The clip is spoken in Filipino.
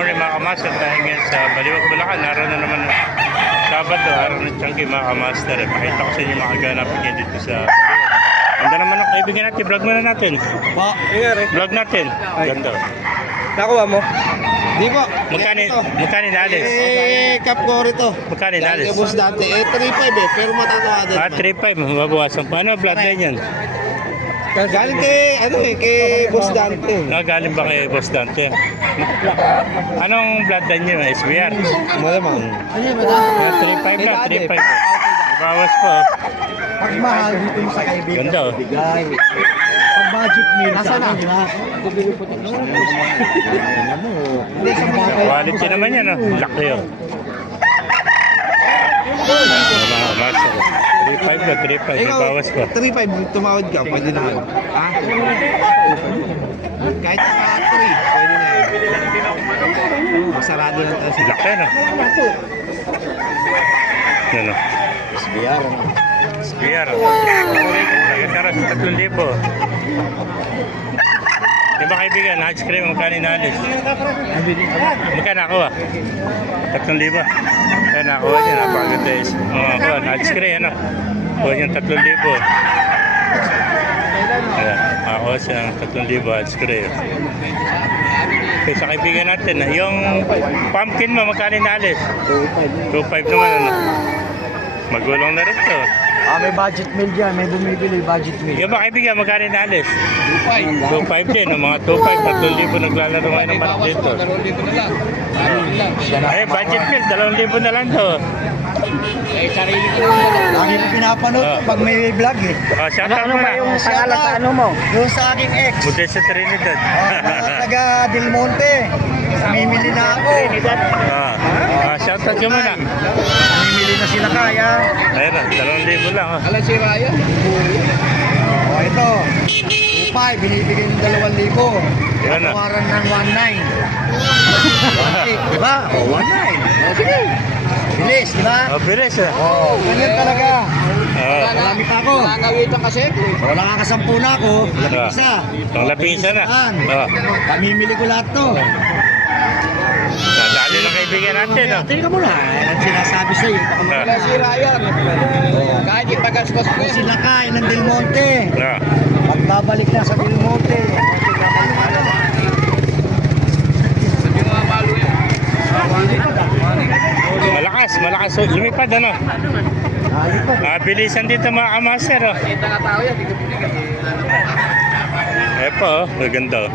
morning mga kamaster, tayo ngayon sa Baliwag, Bulacan. Araw na naman ng Sabado, araw ng Tiangki mga kamaster. Pakita ko sa inyo mga ganapin ngayon dito sa Baliwag. Ganda naman ang kaibigan natin, vlog muna natin. Po, ingari. Vlog natin. Ganda. Nakuha mo? Di po. Magkano inalis? Cup ko rito. Magkano inalis? Dahil boss dati. 3.5 pero matatawa din. 3.5, mababawasan pa. Ano, blood din yan? Galing kay boss Dante. Galing ba kay Boss Dante? Anong blood din nyo? SBR? Malamang. 3.5 na, 3.5. Bawas po. Pag mahal dito mo sa kaibigan, Ganda, oh. bigay. Pag budget meal, Nasa na? Quality naman yan, oh. Laki yun. Mga master. 3.5 ba? 3.5. Bawas pa. 3.5 tumawad ka, pwede naman. Ha? Kahit ka 3, pwede na yun. Masarado lang tayo sila. Laki, no? Yan, no? SBR. SBR. Sagad na rin sa 3,000. Yung ba kaibigan, ice cream, magkano inalis? Magkano ako, 3,000. Kaya nakuha niya, napaganda is. Ako, ice cream, ano? Kuha niya 3,000. Ayan, ako siya ng 3,000 ice cream. Okay, sa kaibigan natin, yung pumpkin mo, magkano inalis? 2.5 naman, ano? Magulong na rin to. May budget meal dyan, may bumibili budget meal. Yung ba kaibigan, magkano inalis? 2.5 din, mga 2.5, 3,000 naglalaro ngayon ng barak dito. Ay, budget meal, 2,000 na lang to. Lagi na pinapanood ko pag may vlog eh. Shoutout mo na. Pangalan sa ano mo? Yung sa aking ex. Buti sa Trinidad. Mga taga Del Monte. Namimili na ako. Shoutout ka muna. Namimili na sila kaya. Ayun na, 2,000 lang. Alam si Ryan? Ito. Upay, binibigay ng 2,000. Yan na. Tawaran ng 1,900. Diba? 1,900. Sige. Bilis, diba? Bilis Ganyan talaga. Marami pa ako. Nangawitan kasi. Wala kakasampu na ako. Labing isa. Ang labing isa na. Pamimili ko lahat to. Nadali ng kaibigan natin. Tingnan mo na. Ang sinasabi sa'yo. Wala si Ryan. Kahit ipagaspas ko yun. Sila kain ng Del Monte. Ah. Pagbabalik na sa Del Monte. Sabi mga malo yan. Malakas. Lumipad, ano? Bilisan dito mga kamaster. Kita nga tao yan. Hindi ko pinigil. Eh po, maganda.